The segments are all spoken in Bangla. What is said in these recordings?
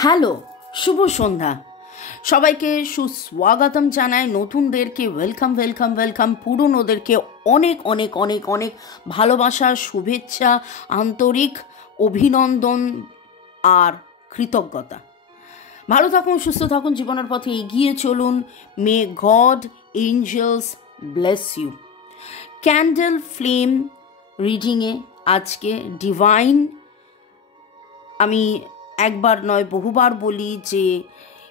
হ্যালো, শুভ সন্ধ্যা। সবাইকে সুস্বাগতম জানাই। নতুনদেরকে ওয়েলকাম ওয়েলকাম ওয়েলকাম, পুরনোদেরকে অনেক অনেক অনেক অনেক ভালোবাসা, শুভেচ্ছা, আন্তরিক অভিনন্দন আর কৃতজ্ঞতা। ভালো থাকুন, সুস্থ থাকুন, জীবনের পথে এগিয়ে চলুন। May God angels bless you. Candle flame রিডিংয়ে আজকে ডিভাইন, আমি একবার নয় বহুবার বলি যে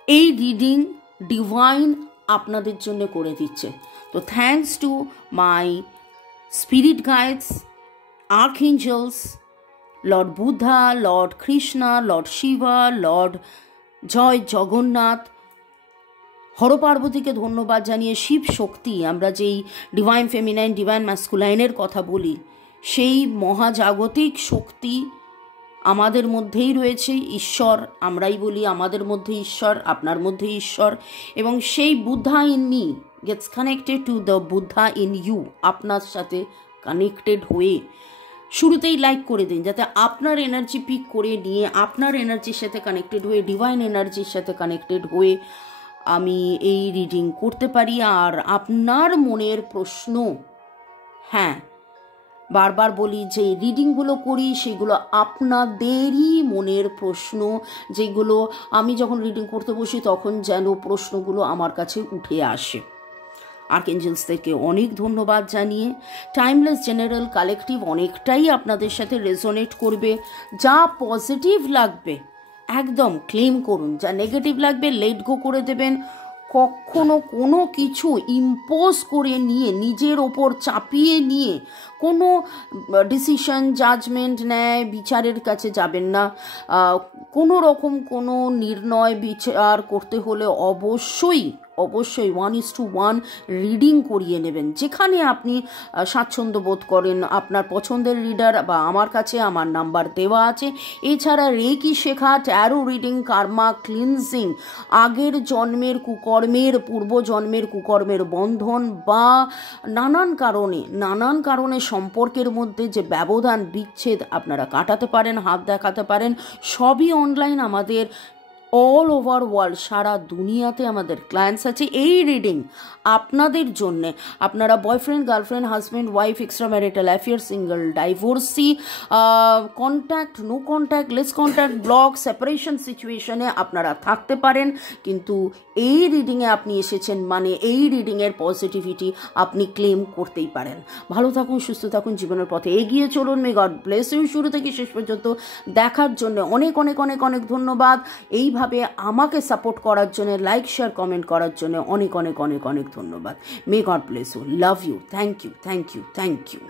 এই রিডিং ডিভাইন আপনাদের জন্য করে দিচ্ছে। তো thanks to my spirit guides, archangels, Lord Buddha, Lord Krishna, Lord Shiva, Lord Jai Jagannath, হরপার্বতীকে ধন্যবাদ জানিয়ে শিব শক্তি, আমরা যেই ডিভাইন ফেমিনাইন ডিভাইন ম্যাসকুলাইনের কথা বলি, সেই মহাজাগতিক শক্তি আমাদের মধ্যেই রয়েছে। ঈশ্বর আমরাই বলি, আমাদের মধ্যে ঈশ্বর, আপনার মধ্যে ঈশ্বর, এবং সেই Buddha in me gets connected to the Buddha in you. আপনার সাথে কানেক্টেড হয়ে শুরুতেই লাইক করে দিন, যাতে আপনার এনার্জি পিক করে নিয়ে আপনার এনার্জির সাথে কানেক্টেড হয়ে, ডিভাইন এনার্জির সাথে কানেক্টেড হয়ে আমি এই রিডিং করতে পারি। আর আপনার মনের প্রশ্ন, হ্যাঁ বারবার বলি যে রিডিংগুলো করি সেগুলো আপনাদেরই মনের প্রশ্ন, যেগুলো আমি যখন রিডিং করতে বসি তখন যেন প্রশ্নগুলো আমার কাছে উঠে আসে। আর্কএঞ্জেলসদেরকে অনেক ধন্যবাদ জানিয়ে টাইমলেস জেনারেল কালেকটিভ অনেকটাই আপনাদের সাথে রেজোনেট করবে। যা পজিটিভ লাগবে একদম ক্লেম করুন, যা নেগেটিভ লাগবে লেট গো করে দেবেন। কখনো কোনো কিছু ইম্পোজ করে নিয়ে, নিজের ওপর চাপিয়ে নিয়ে কোনো ডিসিশন, জাজমেন্ট, ন্যায় বিচারের কাছে যাবেন না। কোনো রকম কোনো নির্ণয় বিচার করতে হলে অবশ্যই 1:1 রিডিং করিয়ে নেবেন, যেখানে আপনি স্বাচ্ছন্দ্য বোধ করেন। আপনার পছন্দের রিডার বা আমার কাছে আমার নাম্বার দেওয়া আছে। এছাড়া রেকি শেখা, ট্যারো রিডিং, কার্মা ক্লিনজিং, আগের জন্মের কুকর্মের, পূর্বজন্মের কুকর্মের বন্ধন বা নানান কারণে সম্পর্কের মধ্যে যে ব্যবধান, বিচ্ছেদ আপনারা কাটাতে পারেন, হাত দেখাতে পারেন। সবই অনলাইন, আমাদের অল ওভার ওয়ার্ল্ড, সারা দুনিয়াতে আমাদের ক্লায়েন্টস আছে। এই রিডিং আপনাদের জন্যে, আপনারা boyfriend, girlfriend, husband, wife, extra marital affair, single, divorcee, contact, no contact, less contact, block, separation সিচুয়েশনে আপনারা থাকতে পারেন, কিন্তু এই রিডিংয়ে আপনি এসেছেন মানে এই রিডিংয়ের পজিটিভিটি আপনি ক্লেম করতেই পারেন। ভালো থাকুন, সুস্থ থাকুন, জীবনের পথে এগিয়ে চলুন। May God bless you. শুরু থেকে শেষ পর্যন্ত দেখার জন্য অনেক অনেক অনেক অনেক ধন্যবাদ। এইভাবে আমাকে সাপোর্ট করার জন্য, লাইক শেয়ার কমেন্ট করার জন্য অনেক অনেক অনেক অনেক ধন্যবাদ। May God bless you, love you, thank you thank you thank you.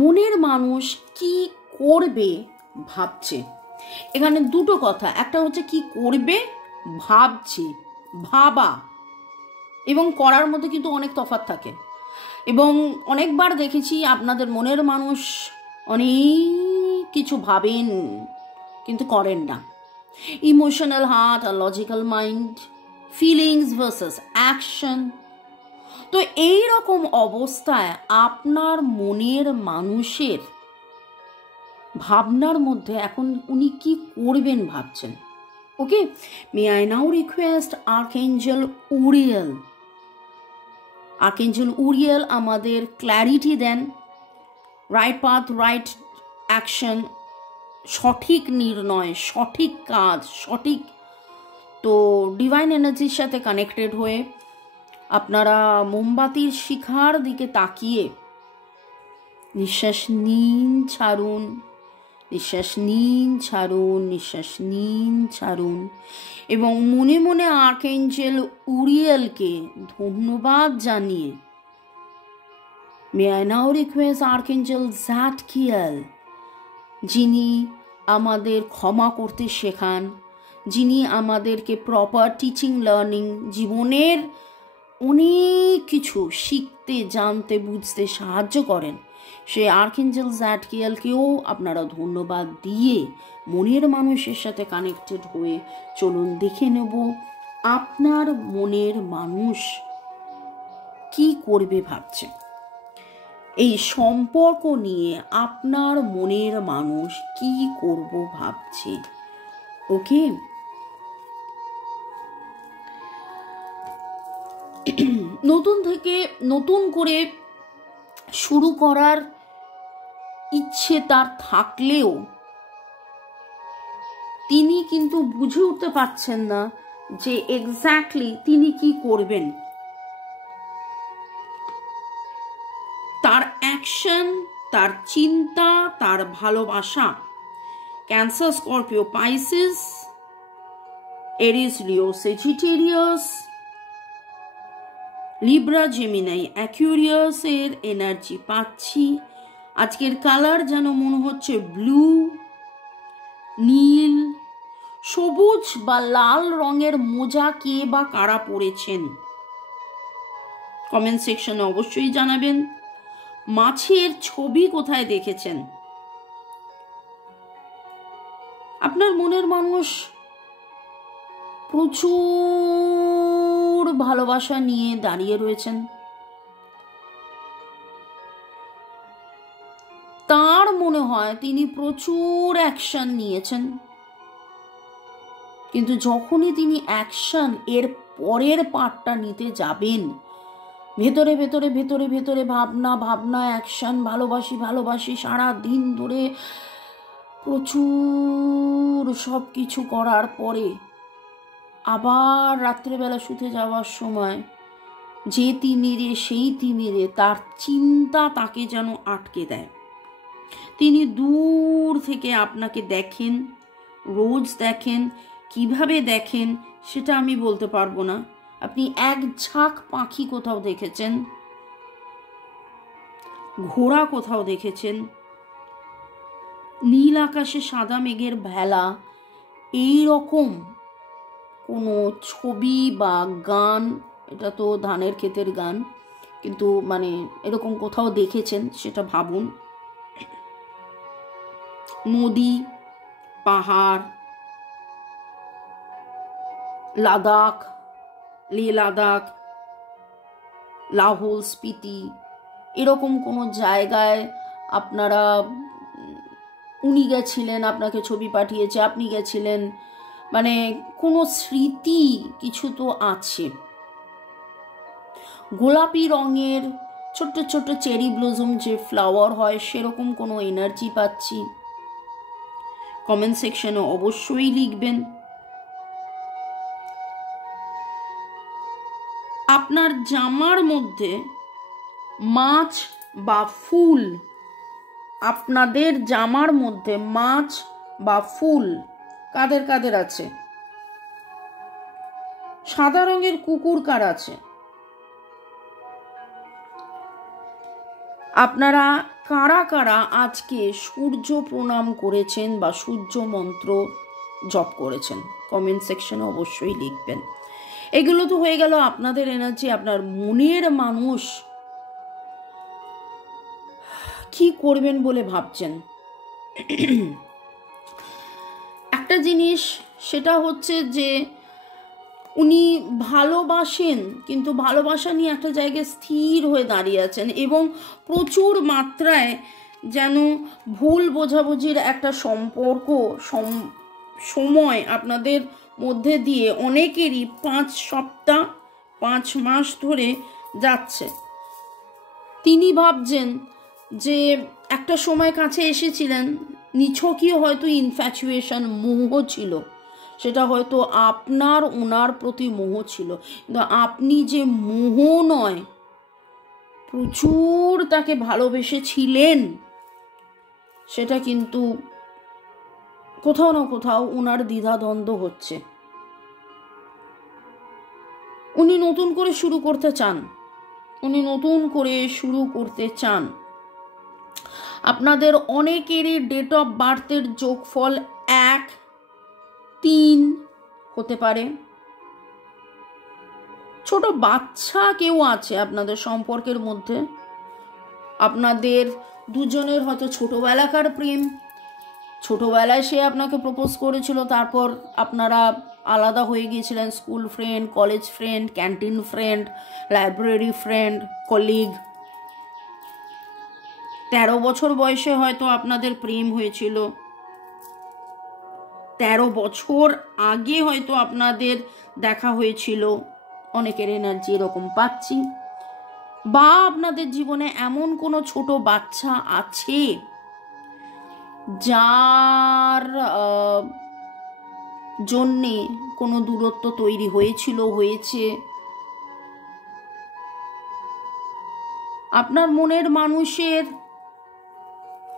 মনের মানুষ কি করবে ভাবছে, এখানে দুটো কথা। একটা হচ্ছে কি করবে ভাবছে, ভাবা এবং করার মধ্যে কিন্তু অনেক তফাৎ থাকে। এবং অনেকবার দেখেছি আপনাদের মনের মানুষ অনেক কিছু ভাবেন কিন্তু করেন না। ইমোশনাল হার্ট আর logical mind, feelings versus action. তো এই রকম অবস্থায় আপনার মনের মানুষের ভাবনার মধ্যে এখন উনি কি করবেন ভাবছেন। Okay, may I now request archangel Uriel. Archangel Uriel আমাদের ক্ল্যারিটি দেন, রাইট পাথ, রাইট অ্যাকশন, সঠিক নির্ণয়, সঠিক কাজ, সঠিক। তো ডিভাইন এনার্জির সাথে কানেক্টেড হয়ে আপনারা মোমবাতির শিখার দিকে তাকিয়ে নিঃশ্বাস নিন, ছাড়ুন, নিঃশ্বাস নিন, ছাড়ুন, নিঃশ্বাস নিন, ছাড়ুন, এবং মনে মনে আর্কএঞ্জেল উরিয়েলকে ধন্যবাদ জানিয়ে মে আই নাও রিকোয়েস্ট আর্কএঞ্জেল জাটকিয়াল, যিনি আমাদের ক্ষমা করতে শেখান, যিনি আমাদেরকে প্রপার টিচিং লার্নিং, জীবনের অনেক কিছু শিখতে, জানতে, বুঝতে সাহায্য করেন, সেই আর্কএঞ্জেল জাটকিয়ালকেও আপনারা ধন্যবাদ দিয়ে মনের মানুষের সাথে কানেক্টেড হয়ে চলুন দেখে নেব আপনার মনের মানুষ কি করবে ভাবছে। এই সম্পর্ক নিয়ে আপনার মনের মানুষ কি করব ভাবছে। ওকে, নতুন করে শুরু করার ইচ্ছে তার থাকলেও তিনি কিন্তু বুঝে উঠতে পারছেন না যে এক্স্যাক্টলি তিনি কি করবেন। তার অ্যাকশন, তার চিন্তা, তার ভালোবাসা। ক্যান্সার, স্করপিও, পাইসিস, এরিস, লিও, সেজিটেরিয়াস, লিব্রা, জেমিনাই, অ্যাকুয়ারিয়াস এর এনার্জি পাচ্ছি। আজকের কালার যেন মনে হচ্ছে ব্লু, নীল, সবুজ বা লাল রঙের মোজা কে বা কারা পরেছেন কমেন্ট সেকশনে অবশ্যই জানাবেন। মাছের ছবি কোথায় দেখেছেন? আপনার মনের মানুষ প্রচুর ভালোবাসা নিয়ে দাঁড়িয়ে রয়েছেন। তার মনে হয় তিনি প্রচুর অ্যাকশন নিয়েছেন, কিন্তু যখনই তিনি অ্যাকশন এর পরের পার্টটা নিতে যাবেন, ভেতরে ভেতরে ভেতরে ভেতরে ভাবনা অ্যাকশন, ভালোবাসি সারা দিন ধরে প্রচুর সব কিছু করার পরে আবার রাত্রেবেলা শুতে যাওয়ার সময় যে তিমিরে সেই তিমিরে তার চিন্তা তাকে যেন আটকে দেয়। তিনি দূর থেকে আপনাকে দেখেন, রোজ দেখেন। কিভাবে দেখেন সেটা আমি বলতে পারবো না। আপনি এক ঝাঁক পাখি কোথাও দেখেছেন, ঘোড়া কোথাও দেখেছেন, নীল আকাশে সাদা মেঘের ভেলা, এই রকম কোনো ছবি বা গান, এটা তো ধানের ক্ষেতের গান, কিন্তু মানে এরকম কোথাও দেখেছেন সেটা ভাবুন। নদী, পাহাড়, লাদাখ, লে লাদাখ, লাহোল, স্পিতি, এরকম কোনো জায়গায় আপনারা, উনি গেছিলেন, আপনাকে ছবি পাঠিয়েছে, আপনি গেছিলেন, মানে কোনো স্মৃতি কিছু তো আছে। গোলাপি রঙের ছোট্ট ছোট্ট চেরি ব্লজম যে ফ্লাওয়ার হয় সেরকম কোনো এনার্জি পাচ্ছি। কমেন্ট সেকশনে অবশ্যই লিখবেন। আপনার জামার মধ্যে মাছ বা ফুল, আপনাদের জামার মধ্যে মাছ বা ফুল কাদের কাদের আছে? সাদা রঙের কুকুর কার আছে? আপনারা কারা কারা আজকে সূর্য প্রণাম করেছেন বা সূর্য মন্ত্র জপ করেছেন? কমেন্ট সেকশনে অবশ্যই লিখবেন। এগুলো তো হয়ে গেল আপনাদের এনার্জি। আপনার মনের মানুষ কি করবেন বলে ভাবছেন। একটা জিনিস সেটা হচ্ছে যে উনি ভালোবাসেন, কিন্তু ভালোবাসা নিয়ে একটা জায়গায় স্থির হয়ে দাঁড়িয়ে আছেন এবং প্রচুর মাত্রায় যেন ভুল বোঝাবুঝির একটা সম্পর্ক সময় আপনাদের মধ্যে দিয়ে অনেকেরই 5 সপ্তাহ 5 মাস ধরে যাচ্ছে। তিনি ভাবছেন যে একটা সময় কাছে এসেছিলেন, নিছকই হয়তো ইনফ্যাচুয়েশন, মোহ ছিল, সেটা হয়তো আপনার ওনার প্রতি মোহ ছিল, কিন্তু আপনি যে মোহ নয় প্রচুর তাকে ভালোবেসেছিলেন সেটা কিন্তু কোথাও না কোথাও ওনার দ্বিধাদ্বন্দ্ব হচ্ছে। উনি নতুন করে শুরু করতে চান। আপনাদের অনেকেরই ডেট অফ বার্থের যোগফল 1-3 হতে পারে। ছোট বাচ্চা কেউ আছে আপনাদের সম্পর্কের মধ্যে। আপনাদের দুজনের হয়তো ছোটবেলাকার প্রেম, ছোটবেলায় সে আপনাকে প্রপোজ করেছিল, তারপর আপনারা আলাদা হয়ে গিয়েছিলেন। School friend, college friend, canteen friend, library friend, colleague. 13 বছর বয়সে হয়তো আপনাদের প্রেম হয়েছিল, 13 বছর আগে হয়তো আপনাদের দেখা হয়েছিল, অনেকের এনার্জি এরকম পাচ্ছি। বা আপনাদের জীবনে এমন কোনো ছোট বাচ্চা আছে যার জন্যে কোনো দূরত্ব তৈরি হয়েছিল, হয়েছে। আপনার মনের মানুষের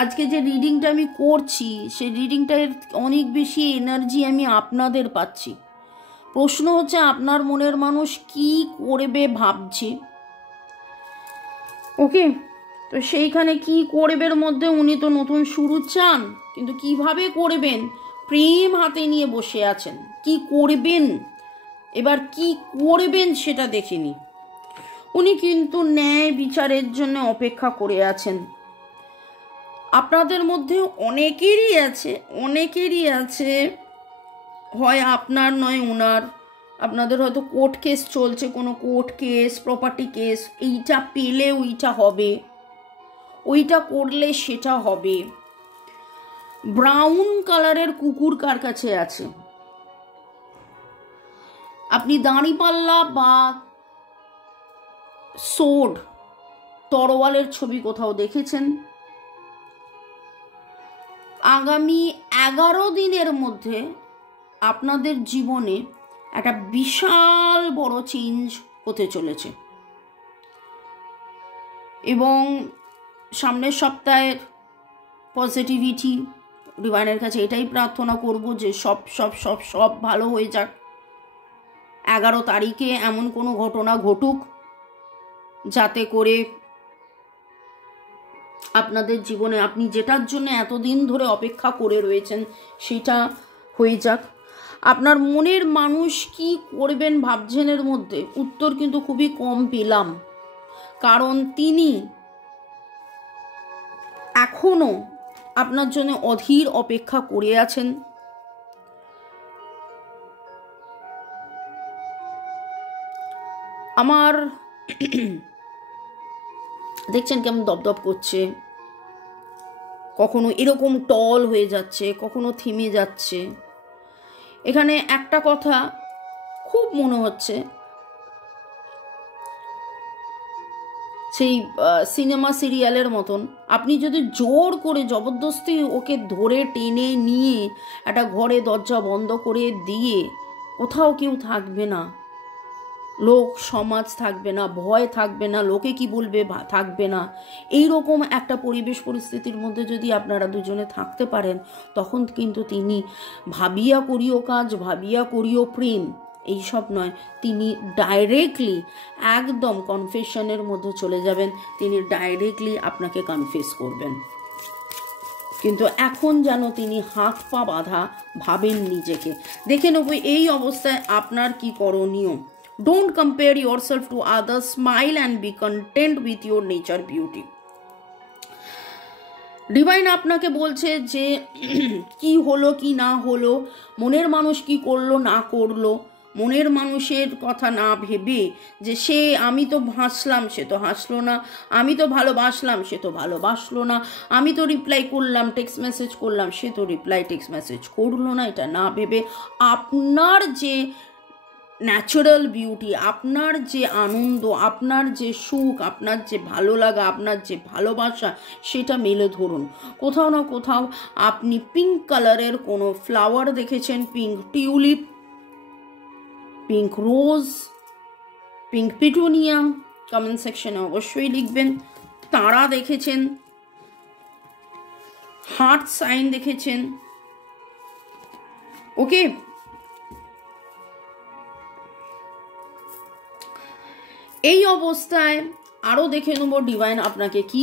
আজকে যে রিডিংটা আমি করছি, সেই রিডিংটার অনেক বেশি এনার্জি আমি আপনাদের পাচ্ছি। প্রশ্ন হচ্ছে আপনার মনের মানুষ কি করবে ভাবছে। ওকে, তো সেইখানে কি করবের মধ্যে উনি তো নতুন শুরু চান, কিন্তু কিভাবে করবেন প্রেম হাতে নিয়ে বসে আছেন। কি করবেন, এবার কি করবেন সেটা দেখিনি। উনি কিন্তু ন্যায় বিচারের জন্য অপেক্ষা করে আছেন। আপনাদের মধ্যে অনেকেরই আছে হয় আপনার নয় ওনার, আপনাদের হয়তো কোর্ট কেস চলছে, কোনো কোর্ট কেস, প্রপার্টি কেস, এইটা পেলে ওইটা হবে, ওইটা করলে সেটা হবে। ব্রাউন কালারের কুকুর কার কাছে আছে? আপনি দাঁড়িপাল্লা বা সোড, তরোয়ালের ছবি কোথাও দেখেছেন? আগামী 11 দিনের মধ্যে আপনাদের জীবনে একটা বিশাল বড় চেঞ্জ হতে চলেছে, এবং সামনের সপ্তাহের পজিটিভিটি, ডিভাইনের কাছে এটাই প্রার্থনা করব যে সব সব সব সব ভালো হয়ে যাক। 11 তারিখে এমন কোনো ঘটনা ঘটুক যাতে করে আপনাদের জীবনে আপনি যেটার জন্য এতদিন ধরে অপেক্ষা করে রয়েছেন সেটা হয়ে যাক। আপনার মনের মানুষ কি করবেন ভাবছেনের মধ্যে উত্তর কিন্তু খুবই কম পেলাম, কারণ তিনি এখনো আপনার জন্য অধীর অপেক্ষা করে আছেন। আমার দেখছেন কেমন দপদপ করছে, কখনো এরকম টল হয়ে যাচ্ছে, কখনো থেমে যাচ্ছে। এখানে একটা কথা খুব মনে হচ্ছে, সেই সিনেমা সিরিয়ালের মতন আপনি যদি জোর করে জবরদস্তি ওকে ধরে টেনে নিয়ে একটা ঘরে দরজা বন্ধ করে দিয়ে, কোথাও কেউ থাকবে না, লোক সমাজ থাকবে না, ভয় থাকবে না, লোকে কি বলবে থাকবে না, এই রকম একটা পরিবেশ পরিস্থিতির মধ্যে যদি আপনারা দুজনে থাকতে পারেন, তখন কিন্তু তিনি ভাবিয়া করিও কাজ, ভাবিয়া করিও প্রেম, এইসব নয়, তিনি ডাইরেক্টলি একদম কনফেশনের মধ্যে চলে যাবেন, তিনি ডাইরেক্টলি আপনাকে কনফেস করবেন। কিন্তু এখন যেন তিনি হাত পা বাঁধা ভাবেন নিজেকে। দেখে নেব এই অবস্থায় আপনার কি করণীয়। Don't compare yourself to others. Smile and be content with your nature beauty. Divine আপনাকে বলছে যে কি হলো কি না হলো, মনের মানুষ কি করলো না করলো, মনের মানুষের কথা না ভেবে যে সে, আমি তো হাসলাম সে তো হাসলো না, আমি তো ভালোবাসলাম সে তো ভালোবাসলো না, আমি তো রিপ্লাই করলাম, টেক্সট মেসেজ করলাম, সে তো রিপ্লাই টেক্সট মেসেজ করলো না, এটা না ভেবে আপনার যে ন্যাচারাল বিউটি, আপনার যে আনন্দ, আপনার যে সুখ, আপনার যে ভালো লাগা, আপনার যে ভালোবাসা, সেটা মেলে ধরুন। কোথাও না কোথাও আপনি পিঙ্ক কালারের কোনো ফ্লাওয়ার দেখেছেন, পিঙ্ক টিউলিপ, পিঙ্ক রোজ, পিঙ্ক পিটুনিয়া, কমেন্ট সেকশনে অবশ্যই লিখবেন। তারা দেখেছেন, হার্ট সাইন দেখেছেন। ওকে, এই অবস্থায় আরো দেখে নেব ডিভাইন আপনাকে কি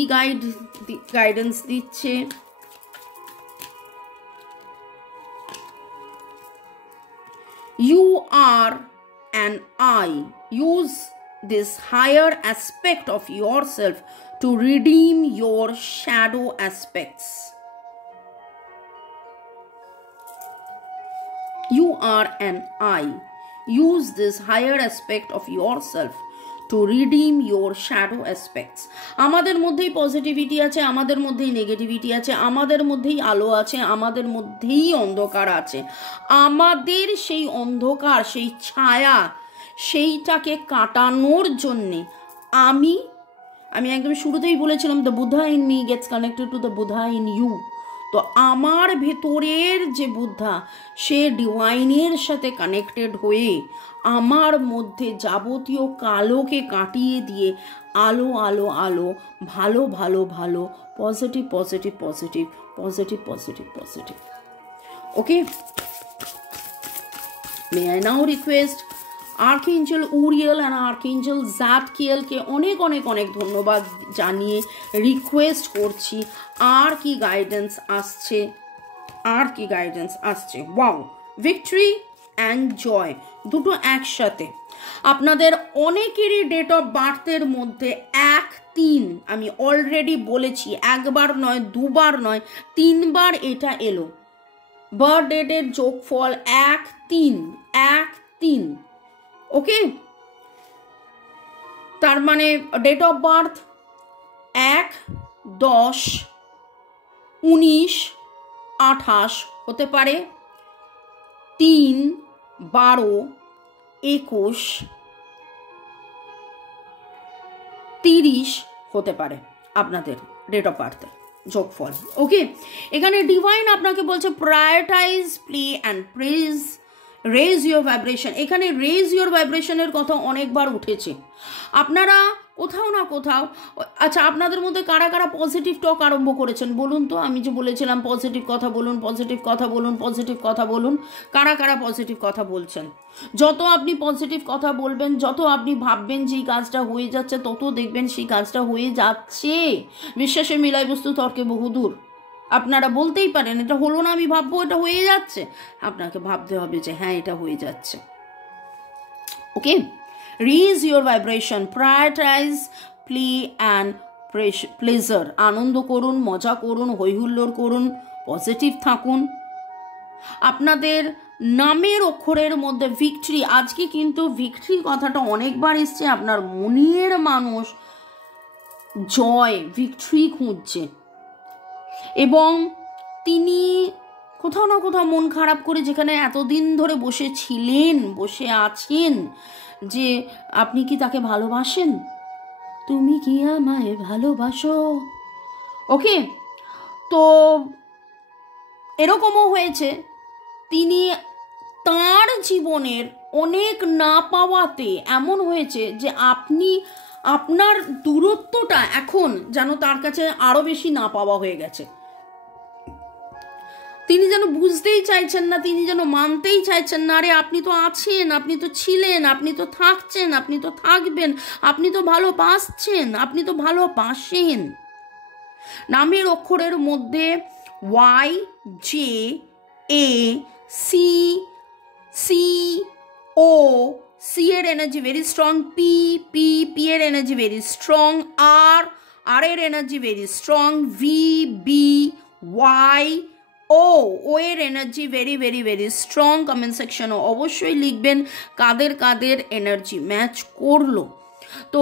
গাইডেন্স দিচ্ছে। You are an I. Use this higher aspect of yourself to redeem your shadow aspects. You are an I. Use this higher aspect of yourself to redeem your shadow aspects. আমাদের মধ্যেই পজিটিভিটি আছে, আমাদের মধ্যেই নেগেটিভিটি আছে, আমাদের মধ্যেই আলো আছে, আমাদের মধ্যেই অন্ধকার আছে। আমাদের সেই অন্ধকার, সেই ছায়া, সেইটাকে কাটানোর জন্যে আমি একদম শুরুতেই বলেছিলাম, the Buddha in me gets connected to the Buddha in you. তো আমার ভেতরের যে বুদ্ধা, সে ডিভাইনের সাথে কানেক্টেড হয়ে আমার মধ্যে যাবতীয় কালোকে কাটিয়ে দিয়ে আলো আলো আলো, ভালো ভালো ভালো, positive positive positive, positive positive positive. Okay, may I now request archangel Uriel and archangel জাদকিয়েলকে অনেক অনেক অনেক ধন্যবাদ জানিয়ে রিকোয়েস্ট করছি, আর কি গাইডেন্স আসছে, আর কি গাইডেন্স আসছে। ওয়াও, ভিক্টরি অ্যান্ড জয় দুটো একসাথে। আপনাদের অনেকেরই ডেট অফ বার্থের মধ্যে 1-3, আমি অলরেডি বলেছি, একবার নয়, দুবার নয়, 3বার এটা এলো। বার্থ ডেটের যোগফল 1-3। ওকে, তার মানে ডেট অফ বার্থ 1, 10, 19, 28 হতে পারে, 3, 12, 21, 30 হতে পারে আপনাদের ডেট অফ বার্থে যোগফল। ওকে, এখানে ডিভাইন আপনাকে বলছে prioritise, play and praise, raise your vibration. এখানে রেজ ইউর ভাইব্রেশনের কথা অনেকবার উঠেছে। আপনারা কোথাও না কোথাও, আচ্ছা আপনাদের মধ্যে কারা কারা পজিটিভ টক আরম্ভ করেছেন বলুন তো? আমি যে বলেছিলাম পজিটিভ কথা বলুন, পজিটিভ কথা বলুন, পজিটিভ কথা বলুন, কারা কারা পজিটিভ কথা বলছেন? যত আপনি পজিটিভ কথা বলবেন, যত আপনি ভাববেন যে এই কাজটা হয়ে যাচ্ছে, তত দেখবেন সেই কাজটা হয়ে যাচ্ছে। বিশ্বাসে মিলাই বস্তু তর্কে বহুদূর। আপনারা বলতেই পারেন এটা হলো না, আমি ভাববো এটা হয়ে যাচ্ছে, আপনাকে ভাবতে হবে যে হ্যাঁ এটা হয়ে যাচ্ছে। Okay, raise your vibration, prioritise, play and pleasure. আনন্দ করুন, মজা করুন, হৈহুল্লোড় করুন, পজিটিভ থাকুন। আপনাদের নামের অক্ষরের মধ্যে ভিক্টরি, আজকে কিন্তু ভিক্টরি কথাটা অনেকবার এসছে। আপনার মনের মানুষ জয়, ভিক্টরি খুঁজছে, এবং তিনি কোথাও না কোথাও মন খারাপ করে, যেখানে এতদিন ধরে বসেছিলেন, বসে আছেন, যে আপনি কি তাকে ভালোবাসেন? তুমি কি আমায় ভালোবাসো? ওকে, তো এরকমও হয়েছে তিনি তার জীবনের অনেক না পাওয়াতে এমন হয়েছে যে আপনি, আপনার দূরত্বটা এখন যেন তার কাছে আরো বেশি না পাওয়া হয়ে গেছে। তিনি যেন বুঝতেই চাইছেন না, তিনি যেন মানতেই চাইছেন না, আরে আপনি তো আছেন, আপনি তো ছিলেন, আপনি তো থাকছেন, আপনি তো থাকবেন, আপনি তো ভালোবাসছেন, আপনি তো ভালোবাসেন। নামের অক্ষরের মধ্যে Y, J, A, C, C, O, C এর energy very strong, P, P, P এর energy very strong, R, R এর energy very strong, V, B, Y, O, O এর energy very very very strong. Comment সেকশনে অবশ্যই লিখবেন কাদের কাদের এনার্জি ম্যাচ করলো। তো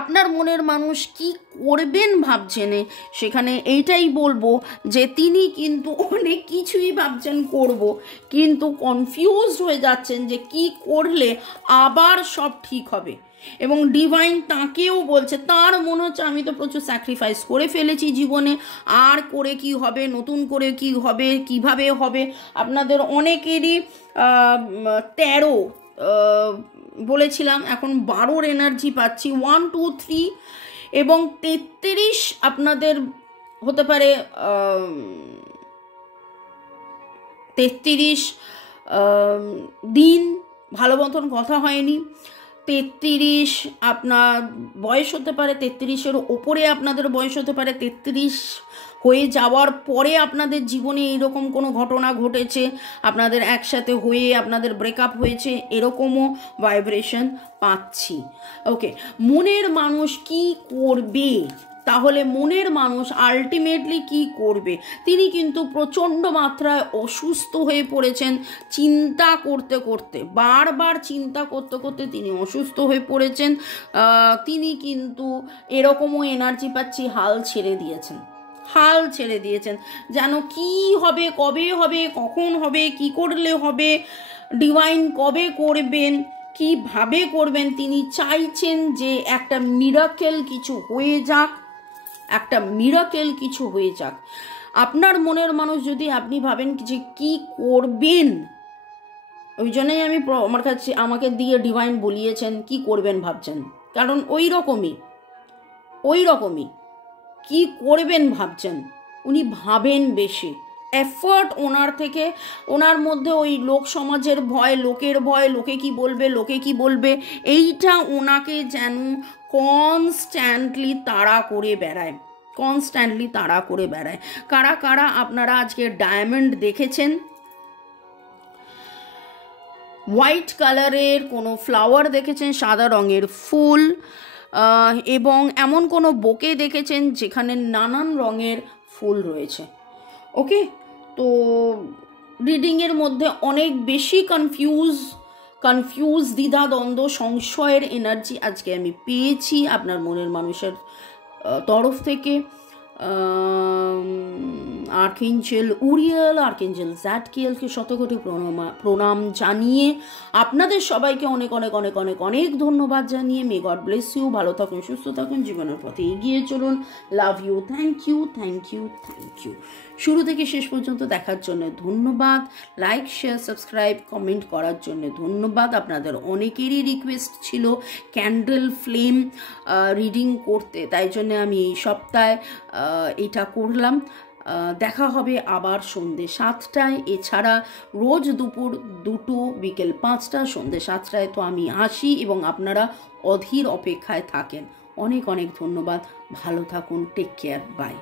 আপনার মনের মানুষ কি করবেন ভাবছেন, সেখানে এইটাই বলবো যে তিনি কিন্তু অনেক কিছুই ভাবছেন করব, কিন্তু কনফিউজড হয়ে যাচ্ছেন যে কি করলে আবার সব ঠিক হবে। এবং ডিভাইন তাকেও বলছে, তার মনে হচ্ছে আমি তো প্রচুর স্যাক্রিফাইস করে ফেলেছি জীবনে, আর করে কি হবে, নতুন করে কি হবে, কিভাবে হবে। আপনাদের অনেকেরই 13 বলেছিলাম, এখন 12-র এনার্জি পাচ্ছি, 1, 2, 3 এবং 33 আপনাদের হতে পারে। 33 দিন ভালো মতন কথা হয়নি, 33 আপনার বয়স হতে পারে, 33-এর ওপরে আপনাদের বয়স হতে পারে, 33 হয়ে যাওয়ার পরে আপনাদের জীবনে এইরকম কোনো ঘটনা ঘটেছে, আপনাদের একসাথে হয়ে আপনাদের ব্রেকআপ হয়েছে, এরকমও ভাইব্রেশন পাচ্ছি। ওকে, মনের মানুষ কি করবে তাহলে মনের মানুষ আলটিমেটলি কি করবে? তিনি কিন্তু প্রচণ্ড মাত্রায় অসুস্থ হয়ে পড়েছেন, চিন্তা করতে করতে, বারবার চিন্তা করতে করতে তিনি অসুস্থ হয়ে পড়েছেন। তিনি কিন্তু এরকমও এনার্জি পাচ্ছি হাল ছেড়ে দিয়েছেন, যেন কি হবে, কবে হবে, কখন হবে, কি করলে হবে, ডিভাইন কবে করবেন, কিভাবে করবেন। তিনি চাইছেন যে একটা মিরাকেল কিছু হয়ে যাক, আপনার মনের মানুষ। যদি আপনি ভাবেন যে কি করবেন, ওই জন্যই আমাকে দিয়ে ডিভাইন বলিয়েছেন কি করবেন ভাবছেন, কারণ ওই রকমই কি করবেন ভাবছেন। উনি ভাবেন বেশি, এফর্ট ওনার মধ্যে ওই লোক সমাজের ভয়, লোকে কি বলবে, এইটা ওনাকে যেন কনস্ট্যান্টলি তাড়া করে বেড়ায়। কারা কারা আপনারা আজকে ডায়মন্ড দেখেছেন, হোয়াইট কালারের কোনো ফ্লাওয়ার দেখেছেন, সাদা রঙের ফুল, এবং এমন কোনো বোকে দেখেছেন যেখানে নানান রঙের ফুল রয়েছে? ওকে, তো রিডিংয়ের মধ্যে অনেক বেশি কনফিউজ দ্বিধাদ্বন্দ্ব, সংশয়ের এনার্জি আজকে আমি পেয়েছি আপনার মনের মানুষের তরফ থেকে। আর্কেঞ্জেল উরিয়েল, আর্কেঞ্জেল জ্যাডকিয়েলকে শতকোটি প্রণাম জানিয়ে আপনাদের সবাইকে অনেক অনেক অনেক অনেক অনেক ধন্যবাদ জানিয়ে মে গড ব্লেস ইউ। ভালো থাকুন, সুস্থ থাকুন, জীবনের পথে এগিয়ে চলুন। Love you, thank you. শুরু থেকে শেষ পর্যন্ত দেখার জন্য ধন্যবাদ। লাইক, শেয়ার, সাবস্ক্রাইব, কমেন্ট করার জন্য ধন্যবাদ। আপনাদের অনেকেরই রিকোয়েস্ট ছিল ক্যান্ডেল ফ্লেম রিডিং করতে, তাই জন্য আমি এই সপ্তাহে এটা করলাম। দেখা হবে আবার সন্ধ্যে 7টায়, এছাড়া রোজ দুপুর 2, বিকেল 5টা, সন্ধ্যে 7টায় তো আমি আসি এবং আপনারা অধীর অপেক্ষায় থাকেন। অনেক অনেক ধন্যবাদ, ভালো থাকুন, টেক কেয়ার, বাই।